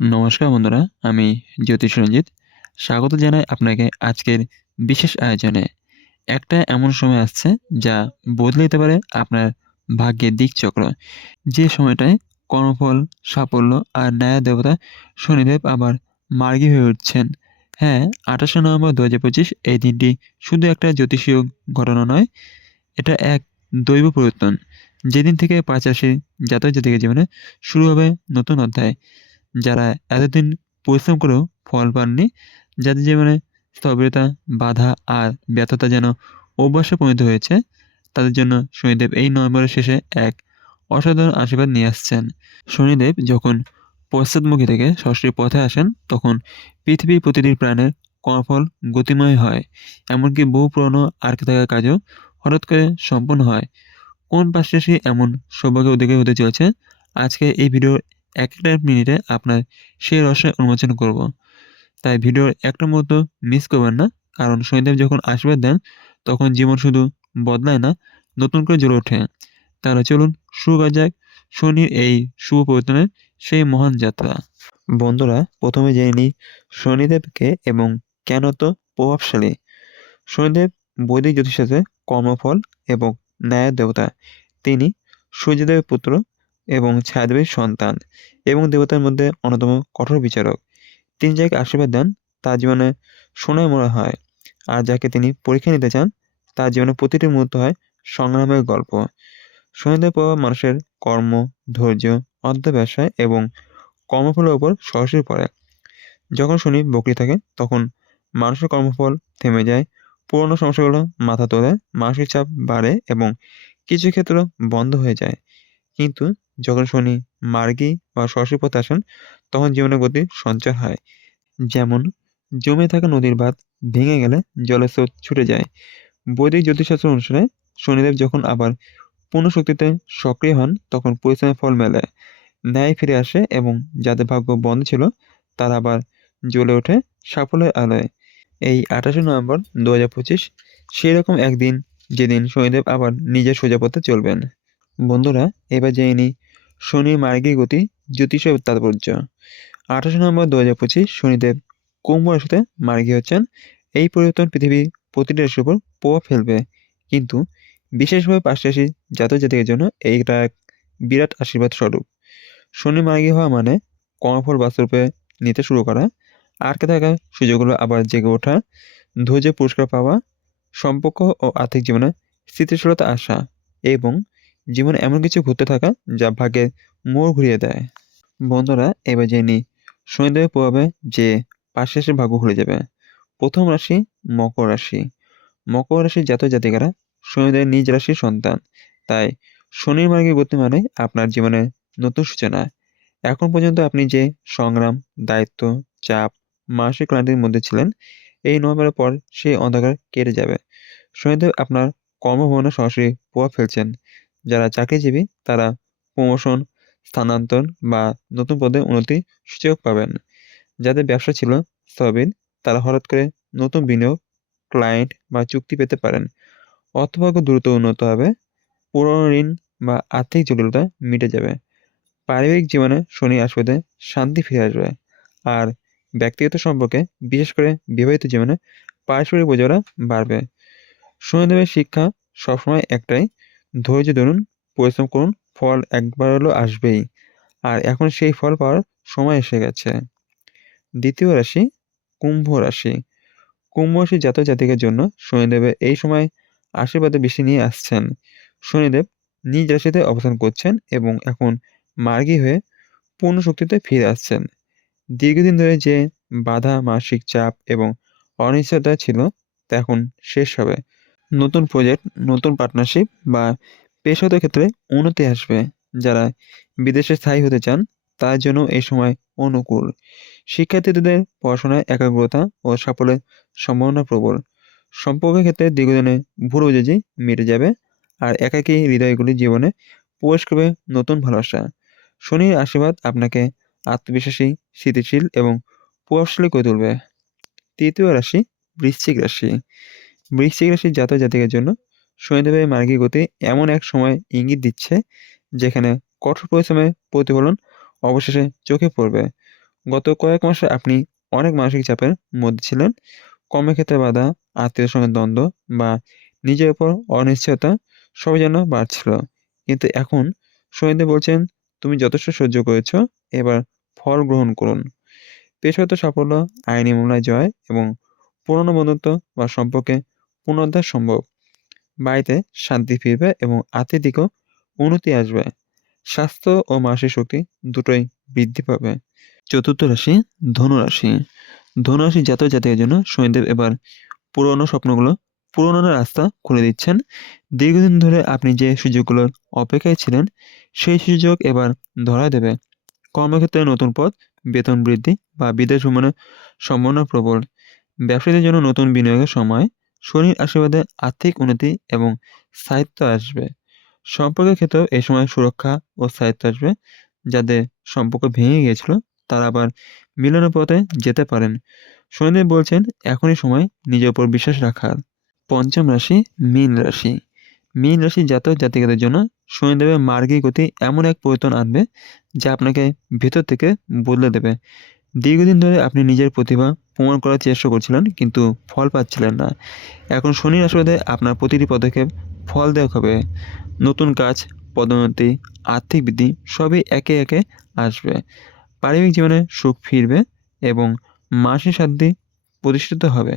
নমস্কার বন্ধুরা, আমি জ্যোতিষ রঞ্জিত। স্বাগত জানাই আপনাকে আজকের বিশেষ আয়োজনে। একটা এমন সময় আসছে যা বদলে দিতে পারে আপনার ভাগ্যের দিকচক্র। যে সময়টায় কর্মফল, সাফল্য আর ন্যায় দেবতা শনিদেব আবার মার্গী হয়ে উঠছেন। হ্যাঁ, ২৮শে নভেম্বর ২০২৫ এই দিনটি শুধু একটা জ্যোতিষীয় ঘটনা নয়, এটা এক দৈব পরিবর্তন। যেদিন থেকে ৫ রাশির জাতক-জাতিকার জীবনে শুরু হবে নতুন অধ্যায়। যারা এতদিন পরিশ্রম করেও ফল পাননি, যাদের জীবনে স্থবিরতা, বাধা আর ব্যর্থতা যেন অভ্যাসে পরিণত হয়েছে, তাদের জন্য শনিদেব এই নভেম্বরের শেষে এক অসাধারণ আশীর্বাদ নিয়ে আসছেন। শনিদেব যখন পশ্চাৎমুখী থেকে সরাসরি পথে আসেন, তখন পৃথিবীর প্রতিটি প্রাণের কর্মফল গতিময় হয়। এমনকি বহু পুরনো আটকে থাকা কাজও হঠাৎ করে সম্পন্ন হয়। কোন ৫ রাশি এমন সৌভাগ্যের অধিকারী হতে চলেছে? আজকে এই ভিডিওর একটা মিনিটে আপনার সেই রহস্য উন্মোচন করব। তাই ভিডিওর একটা মুহূর্ত মিস করবেন না। কারণ শনিদেব যখন আশীর্বাদ দেন, তখন জীবন শুধু বদলায় না, নতুন করে জ্বলে ওঠে। তাহলে চলুন শুরু করা যাক শনির এই শুভ পরিবর্তনের সেই মহান যাত্রা। বন্ধুরা, প্রথমে জেনে নিই শনিদেব কে এবং কেন এত প্রভাবশালী। শনিদেব বৈদিক জ্যোতিষশাস্ত্রে কর্মফল এবং ন্যায়ের দেবতা। তিনি সূর্যদেবের পুত্র এবং ছায়াদেবীর সন্তান এবং দেবতার মধ্যে অন্যতম কঠোর বিচারক। তিনি যাকে আশীর্বাদ দেন তার জীবনে সোনায় মোড়া হয়, আর যাকে তিনি পরীক্ষা নিতে চান তার জীবনে প্রতিটি মুহূর্ত হয় সংগ্রামের গল্প। শনিদেব প্রভাব মানুষের কর্ম, ধৈর্য, অধ্যবসায় এবং কর্মফলের উপর সরাসরি পড়ে। যখন শনি বকরি থাকে তখন মানুষের কর্মফল থেমে যায়, পুরনো সমস্যাগুলো মাথা তোলে, মানসিক চাপ বাড়ে এবং কিছু ক্ষেত্র বন্ধ হয়ে যায়। কিন্তু যখন শনি মার্গী বা সরাসরি পথে আসেন, তখন জীবনের গতি সঞ্চার হয়। যেমন জমে থাকা নদীর বাঁধ ভেঙে গেলে জলের স্রোত ছুটে যায়। বৈদিক জ্যোতিষশাস্ত্র অনুসারে শনিদেব যখন আবার পূর্ণ শক্তিতে সক্রিয় হন, তখন পরিশ্রমের ফল মেলে, ন্যায় ফিরে আসে এবং যাদের ভাগ্য বন্ধ ছিল তারা আবার জ্বলে ওঠে সাফল্যের আলোয়। এই ২৮শে নভেম্বর ২০২৫ সেরকম একদিন, যেদিন শনিদেব আবার নিজের সোজা পথে চলবেন। বন্ধুরা, এবার জেনে নিই শনির মার্গী গতি, জ্যোতিষীয় তাৎপর্য। ২৮শে নভেম্বর ২০২৫ শনিদেব কুম্ভ রাশিতে মার্গী হচ্ছেন। এই পরিবর্তন পৃথিবীর প্রতিটি রাশির উপর প্রভাব ফেলবে, কিন্তু বিশেষভাবে ৫ রাশির জাতক জাতিকার জন্য এইটা এক বিরাট আশীর্বাদ স্বরূপ। শনি মার্গী হওয়া মানে কর্মফল বাস্তবে নিতে শুরু করা, আটকে থাকা সুযোগগুলো আবার জেগে ওঠা, ধৈর্যের পুরস্কার পাওয়া, সম্পর্ক ও আর্থিক জীবনে স্থিতিশীলতা আসা এবং জীবনে এমন কিছু ঘটতে থাকা যা ভাগ্যের মোড় ঘুরিয়ে দেয়। বন্ধুরা, এবার জেনে নিই শনিদেবের প্রভাবে যে ৫ রাশির ভাগ্য ঘুরে যাবে। প্রথম রাশি মকর রাশি। মকর রাশির জাতক জাতিকারা শনিদেবের নিজ রাশির সন্তান। তাই শনির মার্গী গতি মানে আপনার জীবনে নতুন সূচনা। এখন পর্যন্ত আপনি যে সংগ্রাম, দায়িত্ব, চাপ, মানসিক ক্লান্তির মধ্যে ছিলেন, এই নভেম্বরের পর সেই অন্ধকার কেটে যাবে। শনিদেব আপনার কর্মভবনে সরাসরি প্রভাব ফেলছেন। যারা চাকরিজীবী তারা প্রমোশন, স্থানান্তর বা নতুন পদে উন্নতির সুযোগ পাবেন। যাদের ব্যবসা ছিল স্থবির, তারা হঠাৎ করে নতুন বিনিয়োগ, ক্লায়েন্ট বা চুক্তি পেতে পারেন। অর্থভাগ্য দ্রুত উন্নত হবে, পুরনো ঋণ বা আর্থিক জটিলতা মিটে যাবে। পারিবারিক জীবনে শনি আশীর্বাদে শান্তি ফিরে আসবে। আর ব্যক্তিগত সম্পর্কে, বিশেষ করে বিবাহিত জীবনে পারস্পরিক বোঝাপড়া বাড়বে। শনিদেবের শিক্ষা সবসময় একটাই, ধৈর্য ধরুন, পরিশ্রম করুন, ফল একবার হলেও আসবেই। আর এখন সেই ফল পাওয়ার সময় এসে গেছে। দ্বিতীয় রাশি কুম্ভ রাশি। কুম্ভ রাশির জাতক জাতিকার জন্য শনিদেবের এই সময় আশীর্বাদে বেশি নিয়ে আসছেন। শনিদেব নিজ রাশিতে অবস্থান করছেন এবং এখন মার্গী হয়ে পূর্ণ শক্তিতে ফিরে আসছেন। দীর্ঘদিন ধরে যে বাধা, মানসিক চাপ এবং অনিশ্চয়তা ছিল তা এখন শেষ হবে। নতুন প্রজেক্ট, নতুন পার্টনারশিপ বা পেশাগত ক্ষেত্রে উন্নতি আসবে। যারা বিদেশে স্থায়ী হতে চান তার জন্য এই সময় অনুকূল। শিক্ষার্থীদের পড়াশোনায় একাগ্রতা ও সাফল্যের সম্ভাবনা প্রবল। সম্পর্কের ক্ষেত্রে দীর্ঘদিনে ভুল বোঝাবুঝি মিটে যাবে, আর একাকী হৃদয়গুলির জীবনে প্রবেশ করবে নতুন ভালোবাসা। শনির আশীর্বাদ আপনাকে আত্মবিশ্বাসী, স্থিতিশীল এবং প্রভাবশালী করে তুলবে। তৃতীয় রাশি বৃশ্চিক রাশি। বৃশ্চিক রাশির জাতক জাতিকার জন্য শনিদেবের মার্গী গতি এমন এক সময় ইঙ্গিত দিচ্ছে যেখানে কঠোর পরিশ্রমের প্রতিফলন অবশেষে চোখে পড়বে। গত কয়েক মাসে আপনি অনেক মানসিক চাপের মধ্যে ছিলেন। কর্মক্ষেত্রে বাধা, আত্মীয়দের সঙ্গে দ্বন্দ্ব বা নিজের উপর অনিশ্চয়তা সবই যেন বাড়ছিল। কিন্তু এখন শনিদেব বলছেন, তুমি যথেষ্ট সহ্য করেছ, এবার ফল গ্রহণ করুন। পেশাগত সাফল্য, আইনি মামলায় জয় এবং পুরনো বন্ধুত্ব বা সম্পর্কে পুনরুদ্ধার সম্ভব। বাড়িতে শান্তি ফিরবে এবং আর্থিক উন্নতি আসবে। স্বাস্থ্য ও মানসিক শক্তি দুটোই বৃদ্ধি পাবে। চতুর্থ রাশি, ধনুরাশি। ধনুরাশি জাতক জাতিকার জন্য শনিদেব এবার পুরনো স্বপ্নগুলো পূরণের রাস্তা খুলে দিচ্ছেন। দীর্ঘদিন ধরে আপনি যে সুযোগগুলোর অপেক্ষায় ছিলেন, সেই সুযোগ এবার ধরা দেবে। কর্মক্ষেত্রে নতুন পদ, বেতন বৃদ্ধি বা বিদেশ ভ্রমণের সম্ভাবনা প্রবল। ব্যবসায়ীদের জন্য নতুন বিনিয়োগের সময়। শনির আশীর্বাদে আর্থিক উন্নতি এবং স্থায়িত্ব আসবে। সম্পর্কের ক্ষেত্রেও এই সময় সুরক্ষা ও স্থায়িত্ব আসবে। যাদের সম্পর্ক ভেঙে গিয়েছিল, তারা আবার মিলনের পথে যেতে পারেন। শনিদেব বলছেন, এখনই সময় নিজের উপর বিশ্বাস রাখার। পঞ্চম রাশি, মীন রাশি। মীন রাশির জাতক জাতিকাদের জন্য শনিদেবের মার্গী গতি এমন এক পরিবর্তন আনবে, যা আপনাকে ভেতর থেকে বদলে দেবে। দীর্ঘদিন ধরে আপনি নিজের প্রতিভা প্রমাণ করার চেষ্টা করছিলেন, কিন্তু ফল পাচ্ছিলেন না। এখন শনির আশীর্বাদে আপনার প্রতিটি পদক্ষেপ ফল দেওয়া হবে। নতুন কাজ, পদোন্নতি, আর্থিক বৃদ্ধি সবই একে একে আসবে। পারিবারিক জীবনে সুখ ফিরবে এবং মানসিক শান্তি প্রতিষ্ঠিত হবে।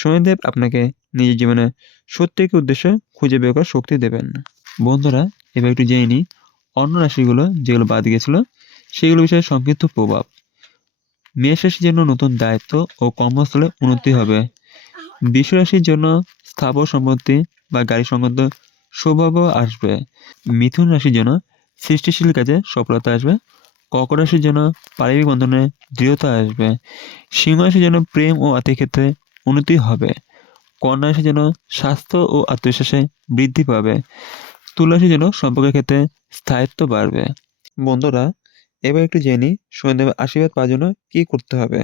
শনিদেব আপনাকে নিজের জীবনে সত্যিকার উদ্দেশ্য খুঁজে বের করার শক্তি দেবেন। বন্ধুরা, এবার একটু জেনে নিই অন্য রাশিগুলো যেগুলো বাদ গেছিল সেগুলো বিষয়ে সংক্ষিপ্ত প্রভাব। মেষ রাশির জন্য নতুন দায়িত্ব ও কর্মস্থলে উন্নতি হবে। বৃষ রাশির জন্য স্থাবর সম্পত্তি বা গাড়ি সংক্রান্ত সৌভাগ্য আসবে। মিথুন রাশির জন্য সৃষ্টিশীল কাজে সফলতা আসবে। কর্কট রাশির জন্য পারিবারিক বন্ধনে দৃঢ়তা আসবে। সিংহ রাশির জন্য প্রেম ও আর্থিক ক্ষেত্রে উন্নতি হবে। কন্যা রাশির জন্য স্বাস্থ্য ও আত্মবিশ্বাসে বৃদ্ধি পাবে। তুলা রাশির জন্য সম্পর্কের ক্ষেত্রে স্থায়িত্ব বাড়বে। বন্ধুরা, এবার একটু জেনে নিই শনিদেবের আশীর্বাদ পাওয়ার জন্য কি করতে হবে।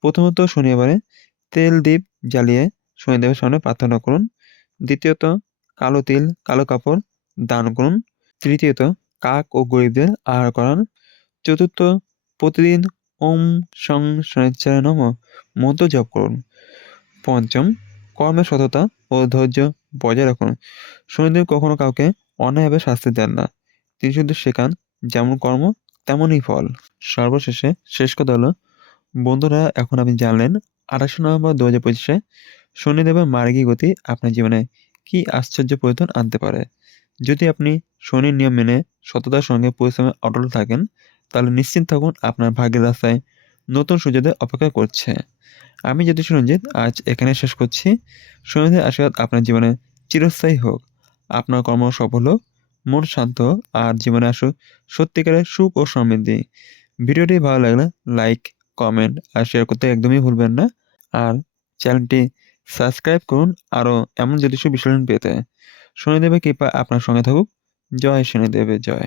প্রথমত, শনিবারে তেল দ্বীপ জ্বালিয়ে শনিদেবের সামনে প্রার্থনা করুন। দ্বিতীয়ত, কালো তিল, কালো কাপড় দান করুন। তৃতীয়ত, কাক ও গরিবদের আহার করান। চতুর্থ, প্রতিদিন ওম শং শনিশ্চরায় নমঃ মন্ত্র জপ করুন। পঞ্চম, কর্মের সততা ও ধৈর্য বজায় রাখুন। শনিদেব কখনো কাউকে অন্যায়ভাবে শাস্তি দেন না। তিনি শুধু শেখান, যেমন কর্ম তেমনই ফল। সর্বশেষে শেষ কথা হলো, বন্ধুরা, এখন আপনি জানলেন 28 নভেম্বর 2025-এ শনিদেবের মার্গী গতি আপনার জীবনে কি আশ্চর্য পরিবর্তন আনতে পারে। যদি আপনি শনির নিয়ম মেনে সততার সঙ্গে পরিশ্রমে অটল থাকেন, তাহলে নিশ্চিত থাকুন আপনার ভাগ্যের রাস্তায় নতুন সুযোগের অপেক্ষা করছে। আমি জ্যোতিষ রঞ্জিত আজ এখানে শেষ করছি। শনিদেবের আশীর্বাদ আপনার জীবনে চিরস্থায়ী হোক, আপনার কর্ম সফল হোক, মন শান্ত হোক, আর জীবনে আসুক সত্যিকারের সুখ ও সমৃদ্ধি। ভিডিওটি ভালো লাগলে লাইক, কমেন্ট আর শেয়ার করতে একদমই ভুলবেন না। আর চ্যানেলটি সাবস্ক্রাইব করুন আরও এমন জ্যোতিষ বিশ্লেষণ পেতে। শনিদেবের কৃপা আপনার সঙ্গে থাকুক। জয় শনিদেবের জয়।